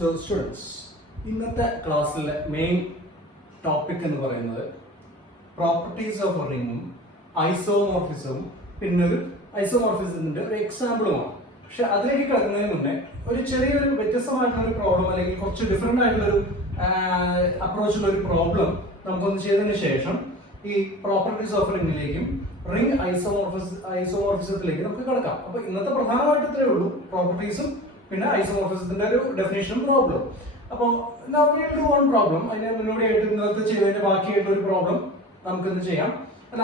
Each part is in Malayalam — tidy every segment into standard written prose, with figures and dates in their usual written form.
So students, ഇന്നത്തെ ക്ലാസ്സിലെ മെയിൻ ടോപ്പിക് എന്ന് പറയുന്നത് പ്രോപ്പർട്ടീസ് ഓഫ് റിംഗും ഐസോമോർഫിസവും പിന്നെ ഒരു ഐസോമോർഫിസത്തിന്റെ ഒരു എക്സാമ്പിളുമാണ്. പക്ഷെ അതിലേക്ക് കിടക്കുന്നതിന് മുന്നേ ഒരു ചെറിയൊരു വ്യത്യസ്തമായിട്ടുള്ള ഒരു പ്രോബ്ലം അല്ലെങ്കിൽ കുറച്ച് ഡിഫറെന്റ് ആയിട്ടുള്ള ഒരു അപ്രോച്ചുള്ള ഒരു പ്രോബ്ലം നമുക്കൊന്ന് ചെയ്തതിനു ശേഷം ഈ പ്രോപ്പർട്ടീസ് ഓഫ് റിംഗിലേക്കും റിംഗ് ഐസോമോർഫിസത്തിലേക്ക് നമുക്ക് കിടക്കാം. അപ്പൊ ഇന്നത്തെ പ്രധാനമായിട്ട് ഇത്രേ ഉള്ളൂ, പ്രോപ്പർട്ടീസും പിന്നെ ഐസോമോർഫിസത്തിന്റെ ഒരു ഡെഫിനിഷനും പ്രോബ്ലം. അപ്പോൾ വൺ പ്രോബ്ലം അതിന് മുന്നോടിയായിട്ട് ഇന്നത്തെ ചെയ്തതിന്റെ ബാക്കിയായിട്ടുള്ള ഒരു പ്രോബ്ലം നമുക്ക് ഇന്ന് ചെയ്യാം.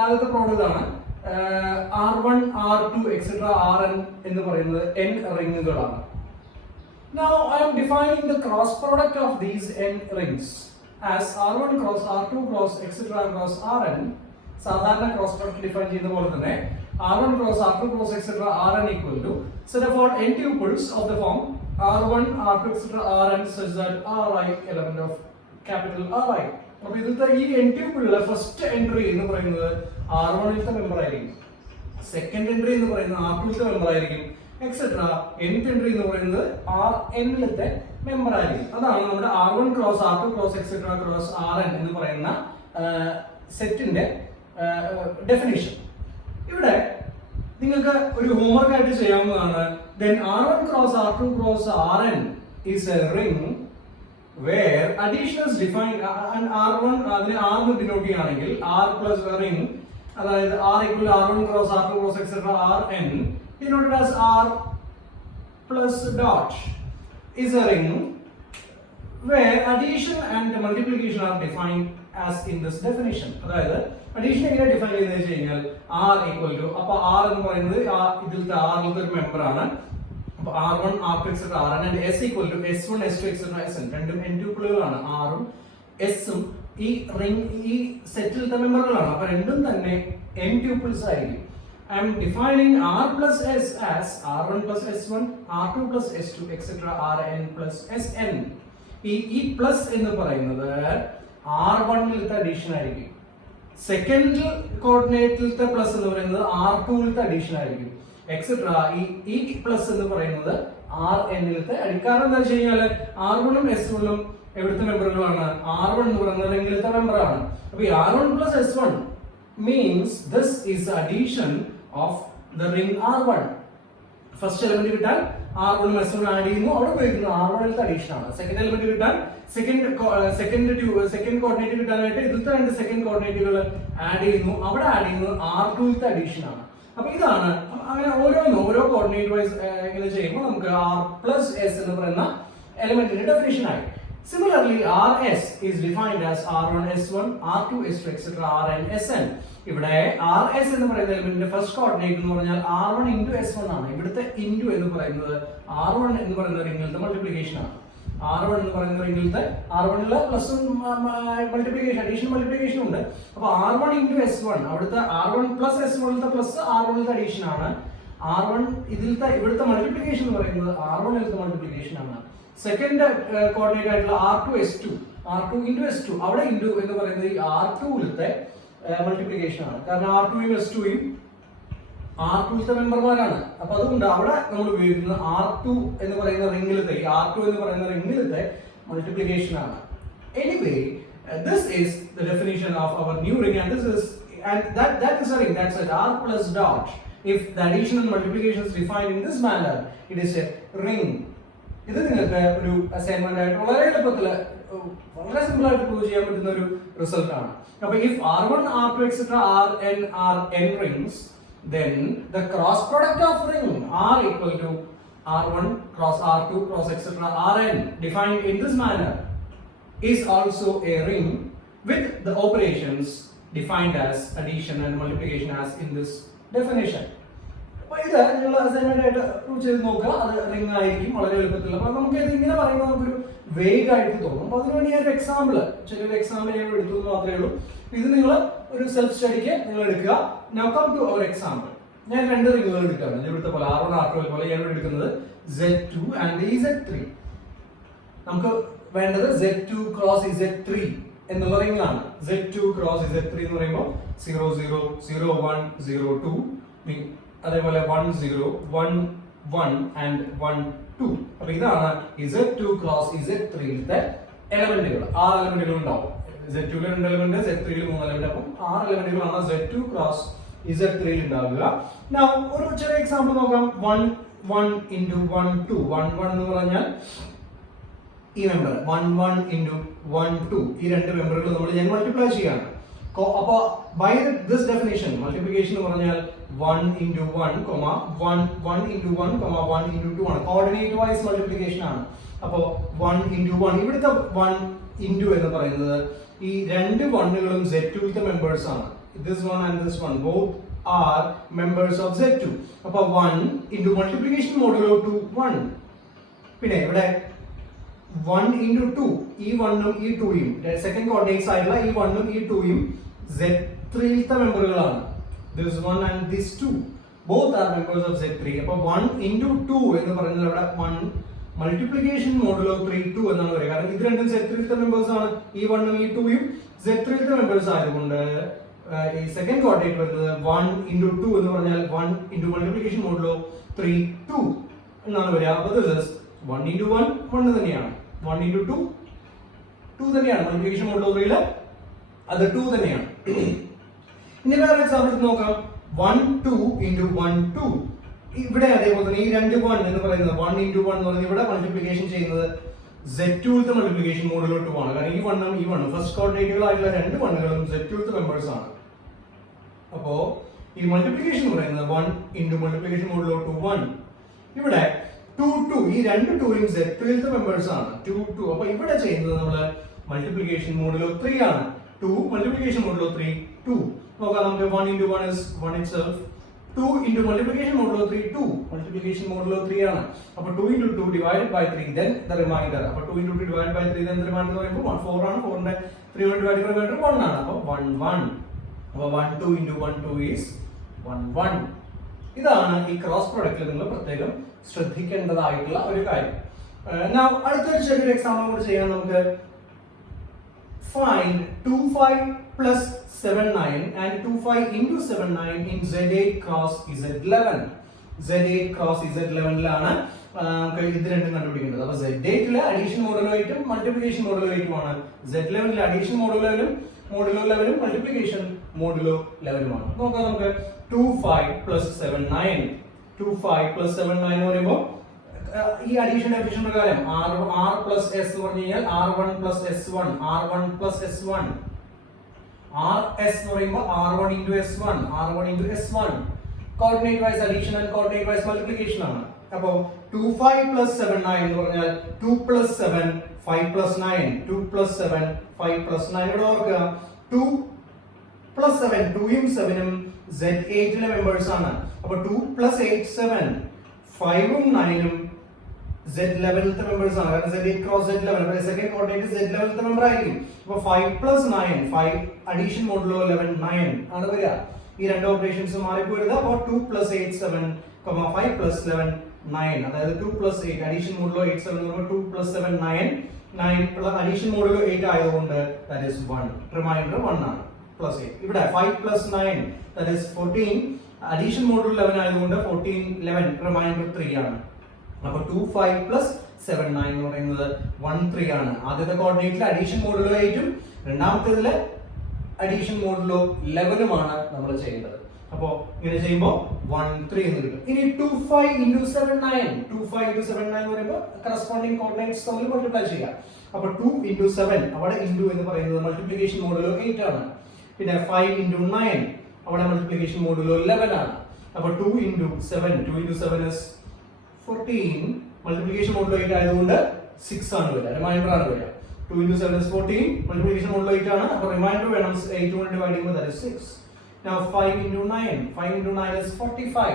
ആദ്യത്തെ പ്രോബ്ലം ഇതാണ്. R1, R2, etc. Rn എന്ന് പറയുന്നത് n റിംഗുകളാണ്. Now I am defining the cross product of these n rings as R1 cross R2 cross etc. cross Rn. സാധാരണ ക്രോസ് പ്രോഡക്റ്റ് ഡിഫൈൻ ചെയ്യുന്ന പോലെ തന്നെ R1 cross R2 cross etc. Rn equal to set of all n tuples of the form R1 R2 etc. Rn such that Ri element of capital Ri. അപ്പൊ ഇതിലത്തെ ഈ n ട്യൂപ്പിളിലെ ഫസ്റ്റ് എൻട്രി എന്ന് പറയുന്നത് R1ത്തെ മെമ്പർ ആയിരിക്കും, സെക്കൻഡ് എൻട്രി എന്ന് പറയുന്നത് R2ത്തെ മെമ്പർ ആയിരിക്കും, എക്സെട്ര nth എൻട്രി എന്ന് പറയുന്നത് Rnലത്തെ മെമ്പർ ആയിരിക്കും. അതാണ് നമ്മുടെ R1 cross R2 cross etcetera cross Rn എന്ന് പറയുന്ന സെറ്റിന്റെ ഡെഫിനിഷൻ. ഇവിടെ നിങ്ങൾക്ക് ഒരു ഹോംവർക്ക് ആയിട്ട് ചെയ്യാവുന്നതാണ്. Then R1 cross R2 cross Rn is a ring where addition is defined and R1 അതിനെ R എന്ന് ഡിനോട്ട് ചെയ്യുകയാണെങ്കിൽ R plus ring, അതായത് R equal to R1 cross R2 cross etc. Rn denoted as R plus dot is a ring where addition and multiplication are defined as in this definition. അതായത് അഡീഷൻ എങ്ങനെ ഡിഫൈൻ ചെയ്യുന്നത് വെച്ച് കഴിഞ്ഞാൽ R equal to, അപ്പൊ R എന്ന് പറയുന്നത് ഇതിലത്തെ Rലത്തെ ഒരു മെമ്പർ ആണ്. അപ്പൊ R1 R2 etc. Rn and S equal to S1 S2 etc. Sn രണ്ടും n ട്യൂപ്പിളുകളാണ്. Rഉം Sഉം ഈ റിംഗ് ഈ സെറ്റിലത്തെ മെമ്പറുകളാണ്. അപ്പൊ രണ്ടും തന്നെ n ട്യൂപ്പിൾസ് ആയിരിക്കും. I am defining R plus S as R1 plus S1 R2 plus S2 etc. Rn plus Sn. ഈ പ്ലസ് എന്ന് പറയുന്നത് R1ലത്തെ അഡീഷൻ ആയിരിക്കും, സെക്കൻഡ് കോർഡിനേറ്റിലത്തെ പ്ലസ് എന്ന് പറയുന്നത് R2ലത്തെ അഡീഷൻ ആയിരിക്കും, എക്സെട്ര ഈ പ്ലസ് എന്ന് പറയുന്നത് Rnലത്തെ അഡീഷൻ. കാരണം എന്താ വെച്ച് കഴിഞ്ഞാല് R1ഉം S1ഉം എവിടുത്തെ മെമ്പറുകളാണ്? R1 എന്ന് പറയുന്നത് റിംഗിലത്തെ മെമ്പറാണ്. അപ്പൊ ഈ R1 plus S1 means this is the addition of the ring R1. First element കിട്ടാൻ R1 S1 ആഡ് ചെയ്യുന്നു, അവിടെ ഉപയോഗിക്കുന്നു R1ലത്തെ അഡീഷൻ ആണ്. സെക്കൻഡ് എലിമെന്റ് കിട്ടാൻ സെക്കൻഡ് കോർഡിനേറ്റ് കിട്ടാനായിട്ട് ഇതിലത്തെ രണ്ട് സെക്കൻഡ് കോർഡിനേറ്റുകൾ ആഡ് ചെയ്യുന്നു, അവിടെ ആഡ് ചെയ്യുന്നത് R2ലത്തെ അഡീഷൻ ആണ്. അപ്പൊ ഇതാണ് അങ്ങനെ ഓരോ കോർഡിനേറ്റ് വൈസ് ഇങ്ങനെ ചെയ്യുമ്പോൾ നമുക്ക് R plus S എന്ന് പറയുന്ന എലിമെന്റിന്റെ ഡെഫിനിഷൻ ആയി. Similarly, Rs is defined as R1 S1 R2 S2 etc. Rn Sn. ഇവിടെ Rs എന്ന് പറയുന്ന എലിമെന്റിന്റെ ഫസ്റ്റ് കോർഡിനേറ്റ് എന്ന് പറഞ്ഞാൽ R1 into S1 ആണ്. ഇവിടുത്തെ into എന്ന് പറയുന്നത് R1 എന്ന് പറയുന്ന റിംഗിലത്തെ മൾട്ടിപ്ലിക്കേഷൻ ആണ്. R1 എന്ന് പറയുന്ന റിംഗിലത്തെ R1ലെ പ്ലസ് മൾട്ടിപ്ലിക്കേഷൻ അഡീഷൻ മൾട്ടിപ്ലിക്കേഷൻ ഉണ്ട്. അപ്പൊ R1 into S1 അവിടുത്തെ R1 plus S1ലത്തെ പ്ലസ് R1ലത്തെ അഡീഷൻ ആണ്. R1 ഇവിടുത്തെ മൾട്ടിപ്ലിക്കേഷൻ എന്ന് പറയുന്നത് R1ലത്തെ മൾട്ടിപ്ലിക്കേഷൻ ആണ്. സെക്കൻഡ് കോർഡിനേറ്റ് ആയിട്ടുള്ള R2 into S2 അവിടെ ഇൻഡു എന്ന് പറയുന്നത് ഈ R2ലത്തെ മൾട്ടിപ്ലിക്കേഷൻ ആണ്. കാരണം R2യും S2യും R2ലത്തെ മെമ്പർമാരാണ്. അപ്പൊ അതുകൊണ്ട് അവിടെ നമ്മൾ ഉപയോഗിക്കുന്നത് R2 എന്ന് പറയുന്ന റിംഗിലത്തെ R2 എന്ന് പറയുന്ന റിംഗിലത്തെ മൾട്ടിപ്ലിക്കേഷൻ ആണ്. Anyway, this is the definition of our new ring and that is a ring that's a R plus dot. If the addition and multiplication is defined in this manner, it is a ring. ഇത് നിങ്ങൾക്ക് ഒരു അസൈൻമെന്റ് ആയിട്ട് വളരെ എളുപ്പത്തിൽ വളരെ സിമ്പിൾ ആയിട്ട് പ്രൂവ് ചെയ്യാൻ പറ്റുന്ന ഒരു റിസൾട്ട് ആണ്. അപ്പൊ if R1 R2 etc. Rn are n rings, then the cross product of ring R equal to R1 cross R2 cross etc. Rn defined in this manner is also a ring with the operations defined as addition and multiplication as in this definition. അപ്പൊ ഇത് നിങ്ങൾ അസൈൻമെന്റ് ആയിട്ട് പ്രൂവ് ചെയ്ത് നോക്കുക, അത് റിംഗ് ആയിരിക്കും വളരെ എളുപ്പത്തിൽ. അപ്പൊ നമുക്ക് ഇത് ഇങ്ങനെ പറയുമ്പോൾ നമുക്കൊരു വേഗ് ആയിട്ട് തോന്നും. അപ്പൊ അതിനുവേണ്ടി ഞാൻ ഒരു എക്സാമ്പിൾ ചെറിയൊരു എക്സാമ്പിൾ ഞാൻ എടുത്തു എന്ന് മാത്രമേ ഉള്ളൂ. ഇത് നിങ്ങൾ ഒരു സെൽഫ് സ്റ്റഡിക്ക് നിങ്ങൾ എടുക്കുക. Now come to our example. ഞാൻ രണ്ട് റിംഗുകൾ എടുക്കുകയാണ്. ഇവിടുത്തെ പോലെ R1 R2 പോലെ ഞാൻ എടുക്കുന്നത് Z2 and Z3. നമുക്ക് വേണ്ടത് Z2 cross Z3 എന്നുള്ള റിംഗാണ്. Z2 cross Z3 എന്ന് പറയുമ്പോൾ 0 0 0 1 0 2 അതേപോലെ 1 0 1 1 and 1 2. അപ്പൊ ഇതാണ് Z2 ക്രോസ് Z3യിലത്തെ എലമെന്റുകൾ. 6 എലമെന്റുകൾ ഉണ്ടാവും. Z2 ൽ 2 എലമെന്റ്, Z3 ൽ 3 എലമെന്റ്. അപ്പം 6 എലമെന്റുകളാണ് Z2 ക്രോസ് Z3 ൽ ഉണ്ടാവുക. Now ഒരു ചെറിയ എക്സാമ്പിൾ നോക്കാം. 1 1 into 1 2. 1 1 എന്ന് പറഞ്ഞാൽ ഈ മെമ്പർ 1 1 into 1 2. ഈ രണ്ട് മെമ്പറുകൾ നമ്മൾ മൾട്ടിപ്ലൈ ചെയ്യാണ്. അപ്പൊ ബൈ ദിസ് ഡെഫിനിഷൻ മൾട്ടിപ്ലിക്കേഷൻ എന്ന് പറഞ്ഞാൽ 1 into 1, 1 1 into 1, 1 into 2 ആണ്. കോർഡിനേറ്റ് വൈസ് മൾട്ടിപ്ലിക്കേഷൻ ആണ്. അപ്പോ 1 into 1 ഇവിടുത്തെ 1 into എന്ന് പറയുന്നത് ഈ രണ്ട് വണ്ണുകളും Z2 ത്തെ മെമ്പേഴ്സ് ആണ്. This one and this one both are members of Z2. അപ്പൊ 1 into multiplication modulo 2 1. പിന്നെ ഇവിടെ 1 into 2 ഈ 1 ഉം ഈ 2 ഉം സെക്കൻഡ് കോർഡിനേറ്റ്സ് ആയിട്ടുള്ള ഈ 1 ഉം ഈ 2 ഉം Z3 ത്തെ മെമ്പറുകളാണ്. This one and this 2 both are members of Z3. അപ്പൊ 1 into 2 എന്ന് പറയുന്നത് ഇവിടെ 1 മൾട്ടിപ്ലിക്കേഷൻ മോഡുലോ 3 2 എന്നാണ് പറയുക. കാരണം ഇത് രണ്ടും Z3 ത്തെ മെമ്പേഴ്സ് ആണ്. ഈ 1 ഉം ഈ 2 ഉം Z3 ത്തെ മെമ്പേഴ്സ് ആയതുകൊണ്ട് ഈ സെക്കൻഡ് കോർഡിനേറ്റ് വരുന്നത് 1 into 2 എന്ന് പറഞ്ഞാൽ 1 into മൾട്ടിപ്ലിക്കേഷൻ മോഡുലോ 3 2 എന്നാണ് വരിക. അപ്പോൾ this is 1 into 1 1 തന്നെയാണ്. 1 into 2 2 തന്നെയാണ്. മൾട്ടിപ്ലിക്കേഷൻ മോഡുലോ 3 ൽ അത് 2 തന്നെയാണ്. ഇനി വേറെ എക്സാമ്പിൾ നോക്കാം. 1 2 into 1 2. ഇവിടെ അതേപോലെ തന്നെ ഈ രണ്ട് 1 എന്ന് പറയുന്നത് 1 into 1 എന്ന് പറയുന്നത് ഇവിടെ മൾട്ടിപ്ലിക്കേഷൻ ചെയ്യുന്നത് Z2 ത്തെ മൾട്ടിപ്ലിക്കേഷൻ മോഡുലോ 2 ആണ്. കാരണം ഈ 1 ഉം ഈ 1 ഉം ഫസ്റ്റ് കോർഡിനേറ്റുകൾ ആയിട്ടുള്ള രണ്ട് 1കളും Z2 ത്തെ മെമ്പേഴ്സ് ആണ്. അപ്പോ ഈ മൾട്ടിപ്ലിക്കേഷൻ എന്ന് പറയുന്നത് 1 into മൾട്ടിപ്ലിക്കേഷൻ മോഡുലോ 2 1. ഇവിടെ 2 2 ഈ രണ്ട് 2 ഉം Z3 ത്തെ മെമ്പേഴ്സ് ആണ്. 2 2. അപ്പോൾ ഇവിടെ ചെയ്യുന്നത് നമ്മൾ മൾട്ടിപ്ലിക്കേഷൻ മോഡുലോ 3 ആണ്. 2 മൾട്ടിപ്ലിക്കേഷൻ മോഡുലോ 3 2. നോക്കാം നമുക്ക് 1 into 1 is 1 itself. 2 into multiplication modulo 3 2. Multiplication modulo 3 ആണ്. അപ്പോൾ 2 into 2 divided by 3 then the remainder. അപ്പോൾ 2 into 2 divided by 3 then the remainder എന്ന് പറയുമ്പോൾ 4 ആണ്. 4 ന്റെ 3 കൊണ്ട് ഡിവൈഡ് ചെയ്യുമ്പോൾ remainder 1 ആണ്. അപ്പോൾ 1 1. അപ്പോൾ 1 2 into 1 2 is 1 1. ഇതാണ് ഈ ക്രോസ് പ്രൊഡക്റ്റിൽ നിങ്ങൾ പ്രത്യേകം ശ്രദ്ധിക്കേണ്ടതായിട്ടുള്ള ഒരു കാര്യം. Now അടുത്തൊരു ചെറിയൊരു എക്സാമ്പിൾ കൂടി ചെയ്യാൻ നമുക്ക്. Find 25 plus 7 9 and 25 into 7 9 in Z8 cross Z11. Z8 cross Z11 ലാണ് ഇത് രണ്ടും കണ്ടുപിടിക്കേണ്ടത്. അപ്പോൾ Z8 ലെ അഡീഷൻ മോഡുലോ 8 ഉം മൾട്ടിപ്ലിക്കേഷൻ മോഡുലോ 8 ഉം ആണ്. Z11 ലെ അഡീഷൻ മോഡുലോ 11 ഉം മൾട്ടിപ്ലിക്കേഷൻ മോഡുലോ 11 ഉം ആണ്. നോക്കാം നമുക്ക് 25 plus 7 9. 25 plus 7 9 എന്ന് പറയുമ്പോൾ ഈ അഡീഷൻ ഡെഫിനിഷൻ പ്രകാരം R plus S എന്ന് പറഞ്ഞു കഴിഞ്ഞാൽ R1 plus S1 R1 plus S1 RS എന്ന് പറയുമ്പോൾ R1 into S1 R1 into S1 coordinate wise addition and coordinate wise multiplication ആണ്. അപ്പോൾ 25 plus 7 9 എന്ന് പറഞ്ഞാൽ 2 plus 7 5 plus 9 2 plus 7 5 plus 9. ഇവിടെ ഓർക്കുക 2 plus 7 2 ഉം 7 ഉം Z8 ലെ മെമ്പേഴ്സ് ആണ്. അപ്പോൾ 2 plus 8 7 5 ഉം 9 ഉം Z11 ത്തെ മെമ്പേഴ്സ് ആണ്. കാരണം Z8 cross Z11 അപ്പോൾ സെക്കൻഡ് കോർഡിനേറ്റ് Z11 ത്തെ മെമ്പർ ആയിരിക്കും. അപ്പോൾ 5 plus 9 5 അഡീഷൻ മോഡുലോ 11 9 ആണ് വരിക. ഈ രണ്ട് ഓപ്പറേഷൻസ് മാറിപ്പോയത്. അപ്പോൾ 2 plus 8 7 5 plus 11 9 അതായത് 2 plus 8 അഡീഷൻ മോഡുലോ 8 7 എന്ന് പറയുമ്പോൾ 2 plus 7 9 9 പ്ലസ് അഡീഷൻ മോഡുലോ 8 ആയതുകൊണ്ട് that is 1 റിമൈൻഡർ 1 ആണ് പ്ലസ് 8. ഇവിടെ 5 plus 9 that is 14 addition modulo 11 ആയതുകൊണ്ട് 14 11 റിമൈൻഡർ 3 ആണ്. അപ്പോൾ 2 5 plus 7 9 എന്ന് പറയുന്നത് 1 3 ആണ്. ആദ്യത്തെ കോർഡിനേറ്റിൽ അഡീഷൻ മോഡുലോ 8 ഉം രണ്ടാമത്തേതിലെ അഡീഷൻ മോഡുലോ 11 ഉമാണ് നമ്മൾ ചെയ്യേണ്ടത്. അപ്പോൾ ഇങ്ങനെ ചെയ്യുമ്പോൾ 1 3 എന്ന് കിട്ടും. ഇനി 25 into 7 9 25 into 7 9 എന്ന് പറയുമ്പോൾ കറസ്പോണ്ടിങ് കോർഡിനേറ്റ്സ് തമ്മിൽ മൾട്ടിപ്ലൈ ചെയ്യാം. അപ്പോൾ 2 into 7 അവിടെ ഇൻടു എന്ന് പറയുന്നത് മൾട്ടിപ്ലിക്കേഷൻ മോഡുലോ 8 ആണ്. പിന്നെ 5 into 9 അവിടെ മൾട്ടിപ്ലിക്കേഷൻ മോഡുലോ 11 ആണ്. അപ്പോൾ 2 into 7 2 into 7 is 14 multiplication modulo 8 ആയതുകൊണ്ട് 6 ആണ് വരിക. റിമൈൻഡർ ആണ് വരിക. 2 into 7 is 14 മൾട്ടിപ്ലിക്കേഷൻ മോഡുലോ 8 ആണ്. അപ്പോൾ റിമൈൻഡർ വേണം 8 കൊണ്ട് ഡിവൈഡ് ചെയ്യുമ്പോൾ that is 6. Now 5 into 5 into 9 is 45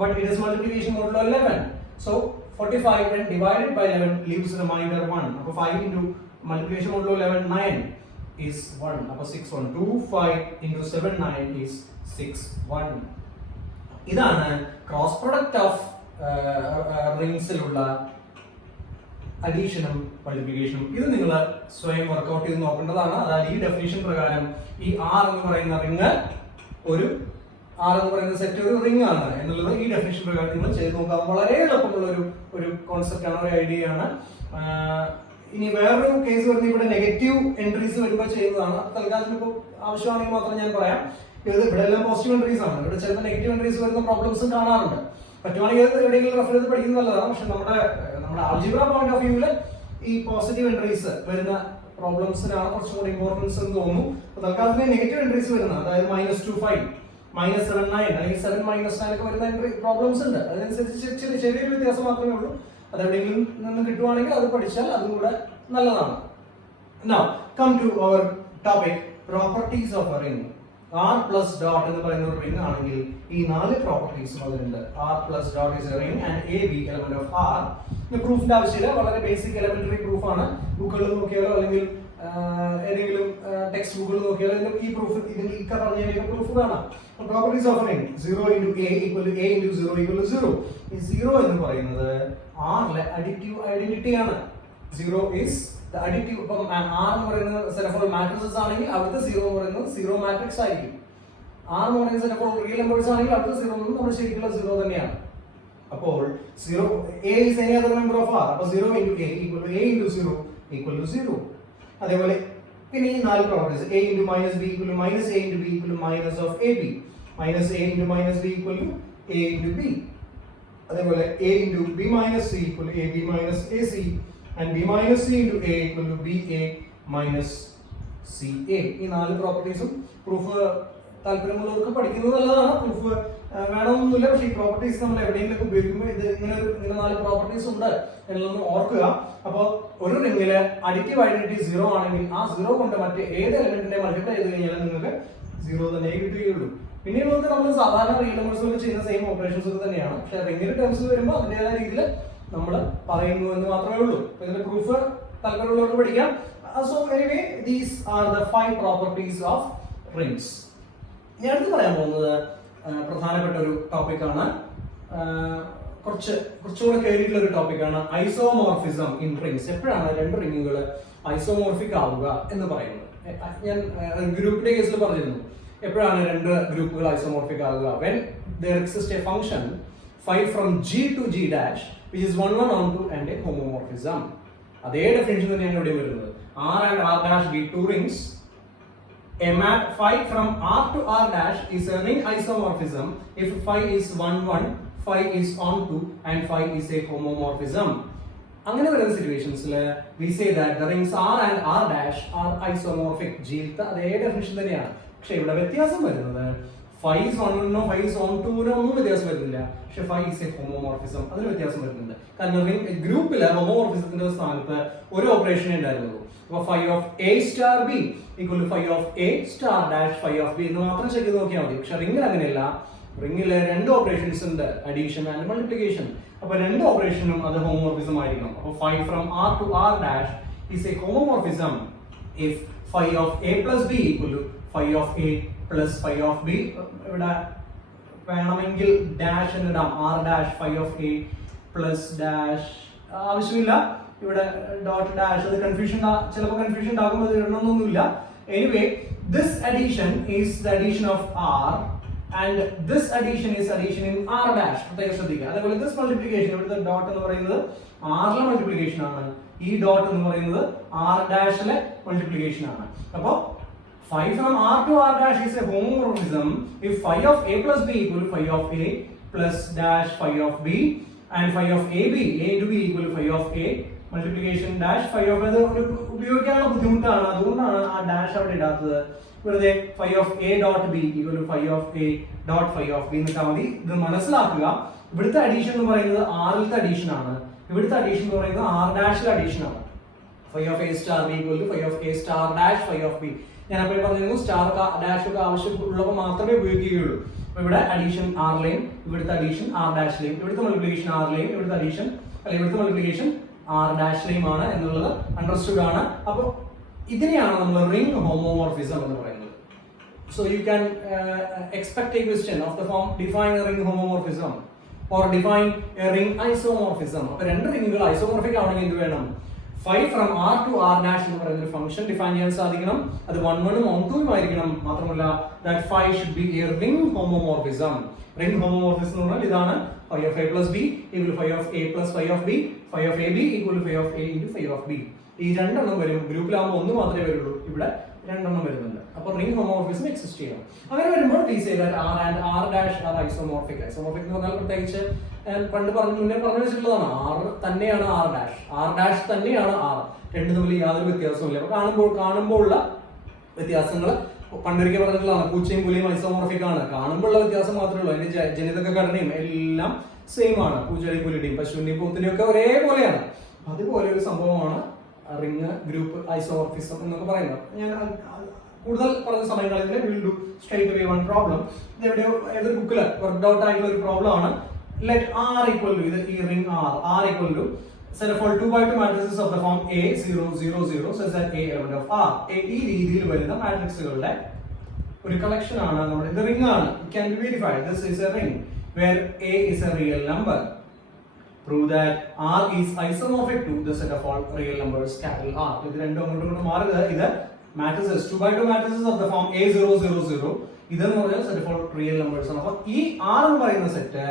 but it is multiplication modulo 11. So 45 when divided by 11 leaves remainder 1. അപ്പോൾ 5 into multiplication modulo 11 9 is 1. അപ്പോൾ 6 1 2 5 into 7 9 is 6 1. ഇതാണ് ക്രോസ് പ്രൊഡക്റ്റ് ഓഫ് റിംഗ്സിലുള്ള അഡീഷനും മൾട്ടിപ്ലിക്കേഷനും. ഇത് നിങ്ങൾ സ്വയം വർക്ക്ഔട്ട് ചെയ്ത് നോക്കേണ്ടതാണ്. അതായത് ഈ ഡെഫിനിഷൻ പ്രകാരം ഈ R എന്ന് പറയുന്ന റിംഗ് ഒരു ആർ എന്ന് പറയുന്ന സെറ്റ് ഒരു റിംഗ് ആണ് എന്നുള്ളത് ഈ ഡെഫിനിഷൻ പ്രകാരം നിങ്ങൾ ചെയ്ത് നോക്കാം. വളരെ എളുപ്പമുള്ള ഒരു കോൺസെപ്റ്റ് ആണ്, ഒരു ഐഡിയ ആണ്. ഇനി വേറൊരു കേസ് വരുന്നത് ഇവിടെ നെഗറ്റീവ് എൻട്രീസ് വരുമ്പോൾ ചെയ്യുന്നതാണ്. തൽക്കാലത്തിന് ഇപ്പോൾ ആവശ്യമാണെങ്കിൽ മാത്രം ഞാൻ പറയാം. ഇവിടെ എല്ലാം പോസിറ്റീവ് എൻട്രീസ് ആണ്. ഇവിടെ ചിലപ്പോൾ നെഗറ്റീവ് എൻട്രീസ് വരുന്ന പ്രോബ്ലംസും കാണാറുണ്ട്. പറ്റുവാണെങ്കിൽ എവിടെയെങ്കിലും റെഫർ ചെയ്ത് പഠിക്കുന്നത് നല്ലതാണ്. പക്ഷെ നമ്മുടെ ആൾജിബ്ര പോയിന്റ് ഓഫ് വ്യൂവിൽ ഈ പോസിറ്റീവ് എൻട്രീസ് വരുന്ന പ്രോബ്ലംസിനാണ് കുറച്ചും കൂടി ഇമ്പോർട്ടൻസ് എന്ന് തോന്നുന്നു. തൽക്കാലത്തിന് നെഗറ്റീവ് എൻട്രീസ് വരുന്ന, അതായത് -2, -5, -7, -9 അല്ലെങ്കിൽ 7, -9 ഒക്കെ വരുന്ന പ്രോബ്ലംസ് ഉണ്ട്. അതിനനുസരിച്ച് ചെറിയൊരു വ്യത്യാസം മാത്രമേ ഉള്ളൂ. അത് എവിടെയെങ്കിലും നിന്ന് കിട്ടുവാണെങ്കിൽ അത് പഠിച്ചാൽ അതും കൂടെ നല്ലതാണ്. Now come to our topic, properties of a ring. R plus dot എന്ന് പറയുന്ന ഒരു റിംഗ് ആണെങ്കിൽ ഈ 4 പ്രോപ്പർട്ടീസും അതിലുണ്ട്. R plus dot is a ring and AB element of R. പ്രൂഫിന്റെ ആവശ്യമില്ല, വളരെ ബേസിക് എലമെന്ററി പ്രൂഫ് ആണ്. ബുക്കുകളിൽ നോക്കിയാലോ അല്ലെങ്കിൽ ഏതെങ്കിലും ടെക്സ്റ്റ് ബുക്കുകൾ നോക്കിയാലോ ഈ പ്രൂഫ് ഇതിന്റെ ഇക്ക പറഞ്ഞ പ്രൂഫ് കാണാം. Properties of ring 0 into A equal to A into 0 equal to 0. ഈ 0 എന്ന് പറയുന്നത് R-ലെ അഡിറ്റീവ് ഐഡന്റിറ്റി ആണ്. 0 is the additive. ഇപ്പം R എന്ന് പറയുന്ന സെറ്റ് ഓഫ് മാട്രിക്സസ് ആണെങ്കിൽ അവിടുത്തെ 0 എന്ന് പറയുന്നത് 0 മാട്രിക്സ് ആയിരിക്കും. R എന്ന് പറയുന്ന സെറ്റ് ഓഫ് റിയൽ നമ്പേഴ്സ് ആണെങ്കിൽ അവിടുത്തെ 0 എന്ന് നമ്മുടെ ശരിക്കുള്ള 0 തന്നെയാണ്. അപ്പോൾ 0 A is any other member of R. അപ്പോൾ 0 into A equal to A into 0 equal to 0. അതേപോലെ പിന്നെ ഈ 4 properties A into minus B equal to minus A into B equal to minus of AB, minus A into minus B equal to A into B. അതേപോലെ A into B minus C equal to AB minus AC and B minus C into A equal to BA minus CA. ഈ 4 പ്രോപ്പർട്ടീസും പ്രൂഫ് താല്പര്യമുള്ളവർക്ക് പഠിക്കുന്നത് നല്ലതാണ്. പ്രൂഫ് വേണമെന്നൊന്നുമില്ല, പക്ഷേ ഈ പ്രോപ്പർട്ടീസ് നമ്മൾ എവിടെയെങ്കിലും ഉപയോഗിക്കുമ്പോൾ ഇങ്ങനെ 4 പ്രോപ്പർട്ടീസ് ഉണ്ട് എന്നുള്ളത് ഓർക്കുക. അപ്പോൾ ഒരു റിംഗില് അഡിറ്റീവ് ഐഡന്റിറ്റി 0 ആണെങ്കിൽ ആ 0 കൊണ്ട് മറ്റേ ഏത് എലമെന്റിനെ മൾട്ടിപ്ലൈ ചെയ്ത് കഴിഞ്ഞാൽ നിങ്ങൾക്ക് 0 തന്നെ കിട്ടുകയുള്ളൂ. പിന്നെയുള്ളത് നമ്മൾ സാധാരണ റിയൽ നമ്പേഴ്സിലൊക്കെ ചെയ്യുന്ന സെയിം ഓപ്പറേഷൻസ് ഒക്കെ തന്നെയാണ്. പക്ഷേ റിംഗിന്റെ ടേംസ് വരുമ്പോൾ അതിൻ്റെതായ രീതിയിൽ നമ്മൾ പറയുന്നു എന്ന് മാത്രമേ ഉള്ളൂ. ഇതിന്റെ പ്രൂഫ് താല്പര്യമുള്ളവർക്ക് പഠിക്കാം. So anyway these are the 5 properties of rings. ഞാൻ അടുത്ത് പറയാൻ പോകുന്നത് പ്രധാനപ്പെട്ട ഒരു ടോപ്പിക്കാണ്. കുറച്ചുകൂടെ കയറിയിട്ടുള്ള ഒരു ടോപ്പിക്കാണ് ഐസോമോർഫിസം ഇൻ റിംഗ്സ്. എപ്പോഴാണ് 2 റിംഗുകൾ ഐസോമോർഫിക് ആവുക എന്ന് പറയുന്നത്? ഞാൻ ഗ്രൂപ്പിന്റെ കേസിൽ പറഞ്ഞിരുന്നു. എപ്പോഴാണ് 2 ഗ്രൂപ്പുകൾ ഐസോമോർഫിക് ആവുക? when there exists a function phi from G to G dash which is 1, 1 on 2 and a homomorphism. അതേ ഡെഫിനിഷൻ തന്നെയാണ് ഇവിടെ വരുന്നത്. R and R dash be 2 rings. A map phi from R to R dash is a ring isomorphism if phi is 1, 1, phi is on 2 and phi is a homomorphism. അങ്ങനെ വരുന്ന സിറ്റുവേഷൻസിൽ we say that the rings R and R dash are isomorphic. ജിയിലത്തെ അതേ ഡെഫിനിഷൻ തന്നെയാണ്. പക്ഷെ ഇവിടെ വ്യത്യാസം വരുന്നത് phi is 1 no phi is on 2 no ഒന്നും വ്യത്യാസം വരുന്നില്ല. പക്ഷെ phi is a homomorphism, അതിന് വ്യത്യാസം വരുന്നുണ്ട്. കാരണം ഗ്രൂപ്പിലെ ഹോമോമോർഫിസത്തിന്റെ സ്ഥാനത്ത് ഒരു ഓപ്പറേഷനേ ഉണ്ടായിരുന്നുള്ളൂ. അപ്പോൾ phi of A star B equal to phi of A star dash phi of B എന്ന് മാത്രം ചെക്ക് ചെയ്ത് നോക്കിയാൽ മതി. പക്ഷെ റിംഗിൽ അങ്ങനെയല്ല. റിംഗില് 2 ഓപ്പറേഷൻസ് ഉണ്ട്, അഡീഷൻ ആൻഡ് മൾട്ടിപ്ലിക്കേഷൻ. അപ്പൊ 2 ഓപ്പറേഷനും അത് ഹോമോമോർഫിസം ആയിരിക്കണം. അപ്പോൾ phi from R to R dash is a homomorphism if phi of A plus B equal to phi of A plus phi of B. ഇവിടെ വേണമെങ്കിൽ ഡാഷ് എന്നിടാം. R dash phi of A plus dash ആവശ്യമില്ല. ഇവിടെ ഡോട്ട് ഡാഷ് അത് കൺഫ്യൂഷൻ, ചിലപ്പോൾ കൺഫ്യൂഷൻ ഉണ്ടാകും, അത് ഇടണമെന്നൊന്നുമില്ല. Anyway this addition is the addition of R and this addition is addition in R dash. പ്രത്യേകം ശ്രദ്ധിക്കുക. അതേപോലെ this multiplication, ഇവിടുത്തെ ഡോട്ട് എന്ന് പറയുന്നത് R ലെ മൾട്ടിപ്ലിക്കേഷൻ ആണ്. ഈ ഡോട്ട് എന്ന് പറയുന്നത് R ഡാഷിലെ മൾട്ടിപ്ലിക്കേഷൻ ആണ്. അപ്പോൾ phi from R to R dash is a homomorphism if phi of A plus B equal to phi of A plus dash phi of B and phi of AB A to B equal to phi of A multiplication dash phi of അത് ഉപയോഗിക്കാനുള്ള ബുദ്ധിമുട്ടാണ്, അതുകൊണ്ടാണ് ആ ഡാഷ് അവിടെ ഇടാത്തത്. വെറുതെ phi of A dot B equal to phi of A dot phi of B എന്നിട്ടാൽ മതി. ഇത് മനസ്സിലാക്കുക. ഇവിടുത്തെ അഡീഷൻ എന്ന് പറയുന്നത് ആറിലത്തെ അഡീഷൻ ആണ്, ഇവിടുത്തെ അഡീഷൻ എന്ന് പറയുന്നത് R ഡാഷിലെ അഡീഷൻ ആണ്. phi of A star B equal to phi of A star dash phi of B. ഞാൻ അപ്പോൾ പറഞ്ഞിരുന്നു സ്റ്റാർ ഡാഷ് ഒക്കെ ആവശ്യമുള്ളപ്പോൾ മാത്രമേ ഉപയോഗിക്കുകയുള്ളൂ. അപ്പൊ ഇവിടെ അഡീഷൻ ആറിലെയും ഇവിടുത്തെ അഡീഷൻ R ഡാഷിലെയും, ഇവിടുത്തെ മൾട്ടിപ്ലിക്കേഷൻ ആറിലെയും ഇവിടുത്തെ അഡീഷൻ അല്ലെങ്കിൽ ഇവിടുത്തെ മൾട്ടിപ്ലിക്കേഷൻ R ഡാഷിലെയും ആണ് എന്നുള്ളത് അണ്ടർസ്റ്റുഡ് ആണ്. അപ്പോൾ ഇതിനെയാണ് നമ്മൾ റിംഗ് ഹോമോമോർഫിസം എന്ന് പറയുന്നത്. So you can expect A question of the form define A ring homomorphism or define A ring isomorphism. അപ്പോൾ 2 റിംഗുകൾ ഐസോമോർഫിക് ആവണമെങ്കിൽ എന്ത് വേണം? phi from R to R dash എന്ന് പറയുന്ന ഒരു ഫംഗ്ഷൻ ഡിഫൈൻ ചെയ്യാൻ സാധിക്കണം. അത് 1 1 ഉം 2 ഉം ആയിരിക്കണം. മാത്രമല്ല that phi should be a ring homomorphism. Ring homomorphism എന്ന് പറഞ്ഞാൽ ഇതാണ് phi of a plus b equal to phi of a plus phi of b, phi of ab equal to phi of a into phi of b. ഈ രണ്ടെണ്ണം വരും. ഗ്രൂപ്പിലാകുമ്പോൾ ഒന്ന് മാത്രമേ വരുള്ളൂ, ഇവിടെ രണ്ടെണ്ണം വരുന്നുണ്ട്. അപ്പോൾ റിംഗ് ഹോമോമോർഫിസം എക്സിസ്റ്റ് ചെയ്യണം. അങ്ങനെ വരുമ്പോൾ we say that R and R dash are isomorphic. Isomorphic എന്ന് പറഞ്ഞാൽ പ്രത്യേകിച്ച് പണ്ട് മുന്നേ പറഞ്ഞു വെച്ചിട്ടുള്ളതാണ്. R തന്നെയാണ് R dash, R dash തന്നെയാണ് R. രണ്ടും തമ്മിൽ യാതൊരു വ്യത്യാസവുമില്ല. അപ്പോൾ കാണുമ്പോൾ ഉള്ള വ്യത്യാസങ്ങൾ പണ്ടൊരിക്കൽ പറഞ്ഞിട്ടുള്ളതാണ്. പൂച്ചയും പുലിയും ഐസോമോർഫിക് ആണ്. കാണുമ്പോൾ ഉള്ള വ്യത്യാസം മാത്രമേ ഉള്ളൂ. അതിന്റെ ജനിതക ഘടനയും എല്ലാം സെയിം ആണ്. പൂച്ചയുടെയും പുലിയുടെയും പശുവിന്റെയും പോത്തിന്റെയും ഒക്കെ ഒരേപോലെയാണ്. അതുപോലെ ഒരു സംഭവമാണ് റിംഗ് ഗ്രൂപ്പ് ഐസോമോർഫിസം എന്നൊക്കെ പറയുന്നത്. ഞാൻ കൂടുതൽ പറഞ്ഞ സമയങ്ങളിൽ will do straight away one problem. ഇതെവിടെയോ ഏതൊരു ബുക്കിൽ വർക്ക്ഡ് ഔട്ട് ആയിട്ടുള്ള ഒരു പ്രോബ്ലം ആണ്. ലെറ്റ് R equal to ഇത് ഈ ring R equal to set of all 2x2 matrices of the form A 0 0 0 such that A element of R. ഈ രീതിയിൽ വരുന്ന മാട്രിക്സുകളുടെ ഒരു കളക്ഷൻ ആണ് നമ്മുടെ ഇത് റിംഗ് ആണ്. It can be verified. This is a ring where A is a real number. Prove that R is isomorphic to the set of all real numbers capital R. ഇത് രണ്ടും അങ്ങോട്ടും മാറുക. ഇത് matrices 2x2 matrices of the form A 0 0 0 ഇതെന്ന് പറഞ്ഞാൽ set of all real numbers ആണ്. അപ്പോൾ ഈ R എന്ന് പറയുന്ന set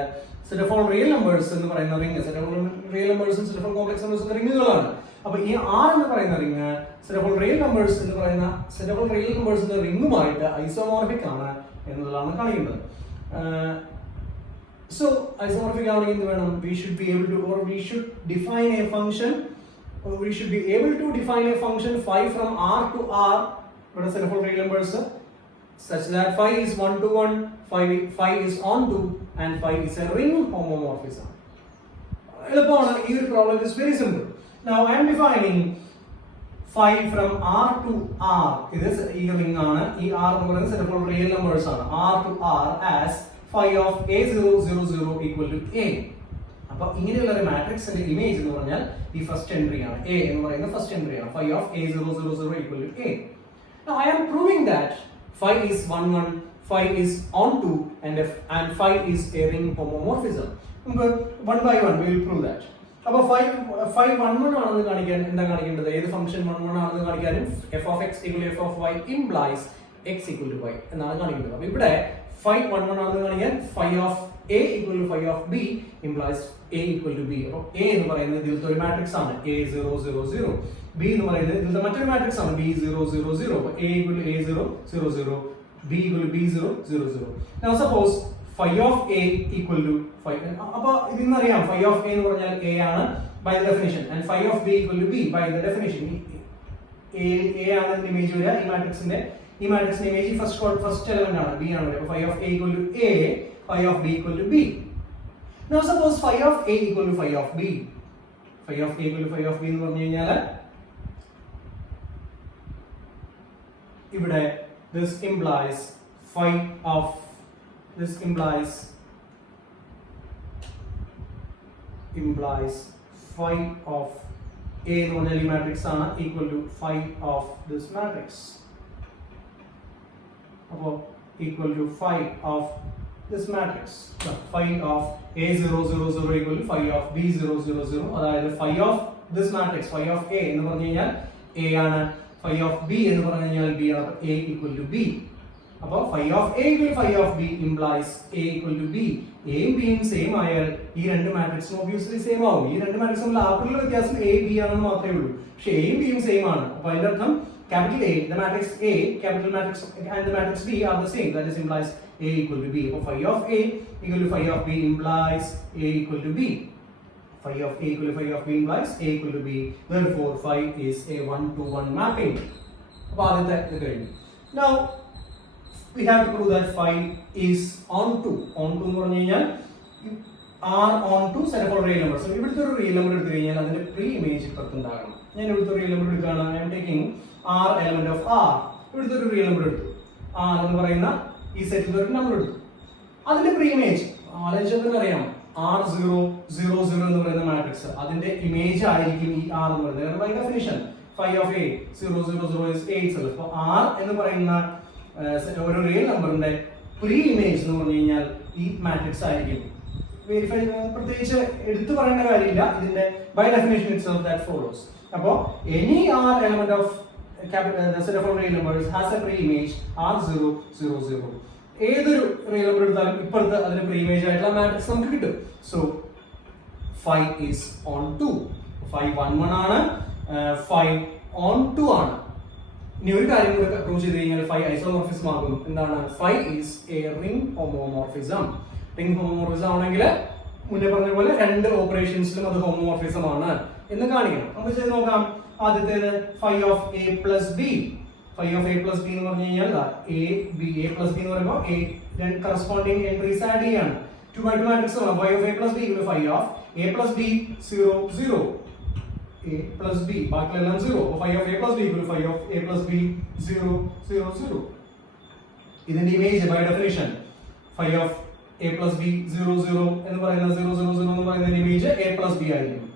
set of all real numbers എന്ന് പറയുന്ന ring, set of all real numbers set of all complex numbers എന്ന റിംഗുകളാണ്. അപ്പോൾ ഈ R എന്ന് പറയുന്ന ring set of all real numbers എന്ന് പറയുന്ന set of all real numbers എന്ന റിംഗുമായിട്ട് ഐസോമോർഫിക് ആണ് എന്നുള്ളതാണ് കാണിക്കുന്നത്. So isomorphic ആണെങ്കിൽ എന്ത് വേണം? We should be able to, or we should define a function, or we should be able to define a function phi from R to R, what is set of all real numbers, such that phi is 1 to 1, phi is on to, and phi is a ring homomorphism. എളുപ്പമാണ്. ഈ ഒരു problem is very simple. Now I am defining phi from R to R. ഇത് ഈ റിംഗ് ആണ്. ഈ R എന്ന് പറയുന്നത് set of all real numbers ആണ്. R to R as phi of A 0 0 0 equal to A. അപ്പോൾ ഇങ്ങനെയുള്ള ഒരു മാട്രിക്സിന്റെ ഇമേജ് എന്ന് പറഞ്ഞാൽ ഈ ഫസ്റ്റ് എൻട്രി ആണ്. A എന്ന് പറയുന്ന ഫസ്റ്റ് എൻട്രി ആണ്. phi of A 0 0 0 equal to A. Now I am proving that phi is 1 1, phi is onto, and phi is a ring homomorphism. One by one we will prove that. അപ്പോൾ phi 1 1 ആണെന്ന് കാണിക്കാൻ എന്താ കാണിക്കേണ്ടത്? ഏത് ഫംഗ്ഷൻ 1 1 ആണെന്ന് കാണിക്കാനും f of x equal to f of y implies x equal to y എന്നാണ് കാണിക്കുന്നത്. അപ്പോൾ ഇവിടെ phi 1 1 ആണെന്ന് കാണിക്കാൻ phi of A equal to phi of B implies A equal to B. അപ്പോൾ A എന്ന് പറയുന്നത് ഇതിലത്തെ ഒരു മാട്രിക്സ് ആണ് A 0 0 0. B എന്ന് പറയുന്നത് ഇതിലത്തെ മറ്റൊരു മാട്രിക്സ് ആണ് B 0 0 0. അപ്പോൾ A equal to A 0 0 0, B equal to B 0 0 0. Now suppose phi of A equal to phi. അപ്പോൾ ഇതിന്ന് അറിയാം phi of A എന്ന് പറഞ്ഞാൽ A ആണ് by the definition, and phi of B equal to B by the definition. A ആണ് ഇമേജ് വരിക ഈ മാട്രിക്സിന്റെ. ഈ മാട്രിക്സിന്റെ ഇമേജ് ഫസ്റ്റ് എലിമെന്റ് ആണ് B ആണ്. അപ്പോൾ phi of A equal to A, phi of B equal to B. Now suppose phi of A equal to phi of B. Phi of A equal to phi of B എന്ന് പറഞ്ഞു കഴിഞ്ഞാൽ ഇവിടെ this implies phi of A എന്ന് പറഞ്ഞാൽ ഈ മാട്രിക്സ് ആണ് equal to phi of this matrix. അപ്പോൾ equal to phi of this matrix. Phi of A 0 0 0 equal to phi of B 0 0 0. അതായത് phi of this matrix, phi of A എന്ന് പറഞ്ഞു കഴിഞ്ഞാൽ A ആണ്, phi of B എന്ന് പറഞ്ഞു കഴിഞ്ഞാൽ B ആണ്. അപ്പോൾ A equal to B. അപ്പോൾ phi of A equal to phi of B implies A equal to B. A യും B യും സെയിം ആയാൽ ഈ രണ്ട് മാട്രിക്സും obviously സെയിം ആവും. ഈ രണ്ട് മാട്രിക്സും തമ്മിൽ ആകെയുള്ള വ്യത്യാസം A B ആണെന്ന് മാത്രമേ ഉള്ളൂ. പക്ഷേ A യും B യും സെയിം ആണ്. അപ്പോൾ അതിന്റെ അർത്ഥം capital A, the matrix A, capital matrix, and the matrix B are the same. That is implies A equal to B. So phi of A equal to phi of B implies A equal to B. Phi of A equal to phi of B implies A equal to B. Therefore, phi is a 1-to-1 mapping. Now, we have to prove that phi is onto. Onto എന്ന് പറഞ്ഞു കഴിഞ്ഞാൽ R onto set of all real numbers. So ഇവിടുത്തെ ഒരു real number എടുത്തു കഴിഞ്ഞാൽ അതിന്റെ പ്രീ ഇമേജ് ഇപ്പുറത്തുണ്ടാകണം. ഞാൻ ഇവിടുത്തെ real number എടുക്കുകയാണ്. I am taking R element of R. ഇവിടുത്തെ ഒരു real number എടുത്തു. R എന്ന് പറയുന്ന ഈ സെറ്റിൽ ഒരു നമ്പർ എടുത്തു. അതിന്റെ പ്രീ ഇമേജ് ആലോചിച്ചതിന് അറിയാം. R 0 0 0 എന്ന് പറയുന്ന മാട്രിക്സ് അതിന്റെ ഇമേജ് ആയിരിക്കും ഈ R എന്ന് പറയുന്നത്. By definition phi of A 0 0 0 is A itself. അപ്പോൾ R എന്ന് പറയുന്ന ഒരു റിയൽ നമ്പറിന്റെ പ്രീ ഇമേജ് എന്ന് പറഞ്ഞു കഴിഞ്ഞാൽ ഈ മാട്രിക്സ് ആയിരിക്കും. വെരിഫൈ പ്രത്യേകിച്ച് എടുത്തു പറയേണ്ട കാര്യമില്ല, ഇതിന്റെ by definition itself that follows. അപ്പോൾ any R element of set of real numbers has a pre-image R0 0 0. ഏതൊരു റിയൽ നമ്പർ എടുത്താലും ഇപ്പുറത്ത് അതിന് പ്രീഇമേജ് ആയിട്ടുള്ള മാട്രിക്സ് നമുക്ക് കിട്ടും. So 5 is on 2. 5 1 1 ആണ്, 5 on 2 ആണ്. ഇനി ഒരു കാര്യം കൂടെ പ്രൂവ് ചെയ്ത് കഴിഞ്ഞാൽ 5 ഐസോമോർഫിസം ആകും. എന്താണ്? 5 is a ring homomorphism. Ring homomorphism ആണെങ്കിൽ മുന്നേ പറഞ്ഞ പോലെ രണ്ട് ഓപ്പറേഷൻസിലും അത് ഹോമോമോർഫിസം ആണ് എന്ന് കാണിക്കണം. നമുക്ക് ചെയ്ത് നോക്കാം. ആദ്യത്തേത് phi of a plus b. phi of a plus b എന്ന് പറഞ്ഞു കഴിഞ്ഞാൽ a b a plus b എന്ന് പറയുമ്പോൾ a രണ്ട് കറസ്പോണ്ടിങ് എൻട്രീസ് ആഡ് ചെയ്യാണ്. 2 by 2 മാട്രിക്സ് ആണ്. phi of a plus b equal phi of a plus b 0 0. a plus b ബാക്കിയെല്ലാം 0. phi of a plus b equal phi of a plus b 0 0 0. ഇതിന്റെ image by definition phi of a plus b 0 0 എന്ന് പറയുന്ന 0 0 0 എന്ന് പറയുന്ന ഇമേജ് a plus b ആയിരിക്കും.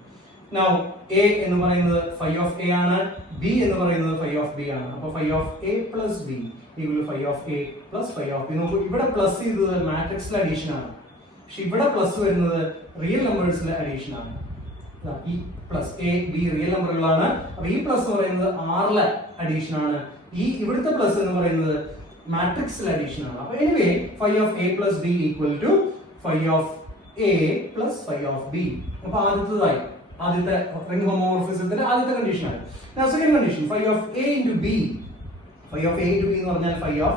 Now a എന്ന് പറയുന്നത് phi of a ആണ്, b എന്ന് പറയുന്നത് phi of b ആണ്. അപ്പോൾ phi of a plus b equal phi of a plus phi of b. നോക്കൂ, ഇവിടെ പ്ലസ് ചെയ്തത് മാട്രിക്സിലെ അഡീഷൻ ആണ്, പക്ഷെ ഇവിടെ പ്ലസ് വരുന്നത് റിയൽ നമ്പേഴ്സിലെ അഡീഷൻ ആണ്. ഈ പ്ലസ് a b റിയൽ നമ്പറുകളാണ്. അപ്പോൾ ഈ പ്ലസ് എന്ന് പറയുന്നത് ആറിലെ അഡീഷൻ ആണ്, ഈ ഇവിടുത്തെ പ്ലസ് എന്ന് പറയുന്നത് മാട്രിക്സിലെ അഡീഷൻ ആണ്. അപ്പോൾ anyway phi of a plus b equal to phi of a plus phi of b. അപ്പോൾ ആദ്യത്തെ റിംഗ് ഹോമോമോർഫിസത്തിന്റെ ആദ്യത്തെ കണ്ടീഷൻ ആണ്. Now second condition, phi of a into b. phi of a into b എന്ന് പറഞ്ഞാൽ phi of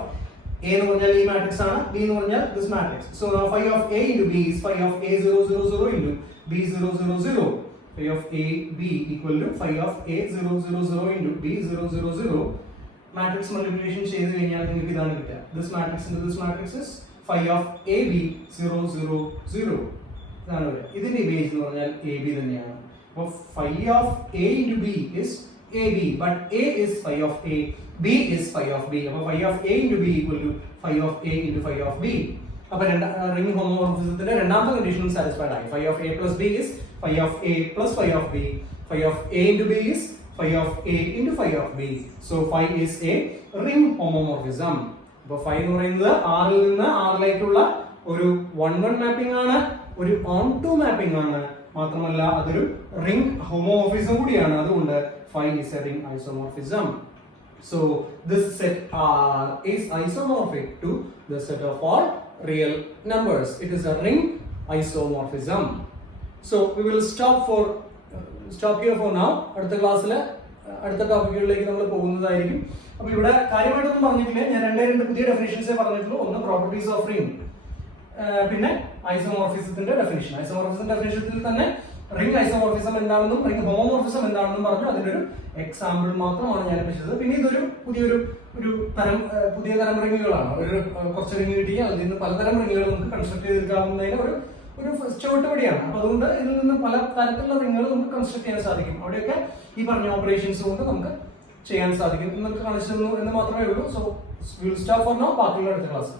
a എന്ന് പറഞ്ഞാൽ ഈ മാട്രിക്സ് ആണ്, b എന്ന് പറഞ്ഞാൽ this matrix. So now phi of a into b is phi of a 0 0 0 into b 0 0 0. phi of a b equal to phi of a 0 0 0 into b 0 0 0. Matrix multiplication ചെയ്തു കഴിഞ്ഞാൽ നിങ്ങൾക്ക് ഇതാണ് കിട്ടുക. This matrix into this matrix is phi of ab 0 0 0. ഇതാണ് വരിക. ഇതിന്റെ ഇമേജ് എന്ന് പറഞ്ഞാൽ ab തന്നെയാണ്. അപ്പോൾ phi of a into b is ab, but a is phi of a, b is phi of b. അപ്പോൾ phi of a into b equal to phi of a into phi of b. അപ്പോൾ റിംഗ് ഹോമോമോർഫിസത്തിന്റെ രണ്ടാമത്തെ കണ്ടീഷൻ സാറ്റിസ്ഫൈഡ് ആയി. phi of a plus b is phi of a plus phi of b. phi of a into b is phi of a into phi of b. So phi is a ring homomorphism. അപ്പോൾ phi എന്ന് പറയുന്നത് r ൽ നിന്ന് r ലേക്കുള്ള ഒരു 1-1 മാപ്പിംഗ് ആണ്, ഒരു on-to മാപ്പിംഗ് ആണ്, മാത്രമല്ല അതൊരു റിംഗ് ഹോമോമോർഫിസം കൂടിയാണ്. അതുകൊണ്ട് phi is a ring isomorphism. So this set R is isomorphic to the set of all real numbers. It is a ring isomorphism. So we will stop here for now. അടുത്ത ക്ലാസ്സിൽ അടുത്ത ടോപ്പിക്കുകളിലേക്ക് നമ്മൾ പോകുന്നതായിരിക്കും. അപ്പോൾ ഇവിടെ കാര്യമായിട്ടൊന്നും പറഞ്ഞിട്ടില്ല, ഞാൻ രണ്ട് പുതിയ ഡെഫിനിഷൻസേ പറഞ്ഞിട്ടുള്ളൂ. ഒന്ന് പ്രോപ്പർട്ടീസ് ഓഫ് റിംഗ്, പിന്നെ ഐസോമോർഫിസത്തിന്റെ ഡെഫിനിഷൻ. ഐസോമോർഫിസത്തിന്റെ ഡെഫിനിഷനിൽ തന്നെ റിംഗ് ഐസോമോർഫിസം എന്താണെന്നും റിംഗ് ഹോമോമോർഫിസം എന്താണെന്നും പറഞ്ഞു. അതിന്റെ ഒരു എക്സാമ്പിൾ മാത്രമാണ് ഞാൻ പഠിച്ചത്. പിന്നെ ഇതൊരു പുതിയ തരം റിംഗുകളാണ്. കുറച്ച് റിംഗ് കിട്ടി അതിൽ നിന്ന് പലതരം റിംഗുകൾ നമുക്ക് കൺസ്ട്രക്ട് ചെയ്തെടുക്കാവുന്നതിന് ഒരു ചുവട്ടുപടിയാണ്. അപ്പൊ അതുകൊണ്ട് ഇതിൽ നിന്ന് പല തരത്തിലുള്ള റിംഗുകൾ നമുക്ക് കൺസ്ട്രക്ട് ചെയ്യാൻ സാധിക്കും. അവിടെയൊക്കെ ഈ പറഞ്ഞ ഓപ്പറേഷൻസ് കൊണ്ട് നമുക്ക് ചെയ്യാൻ സാധിക്കും. നമുക്ക് കാണിച്ചു തന്നു എന്ന് മാത്രമേ ഉള്ളൂ. So will stop for now. ബാക്കിയുള്ള അടുത്ത ക്ലാസ്.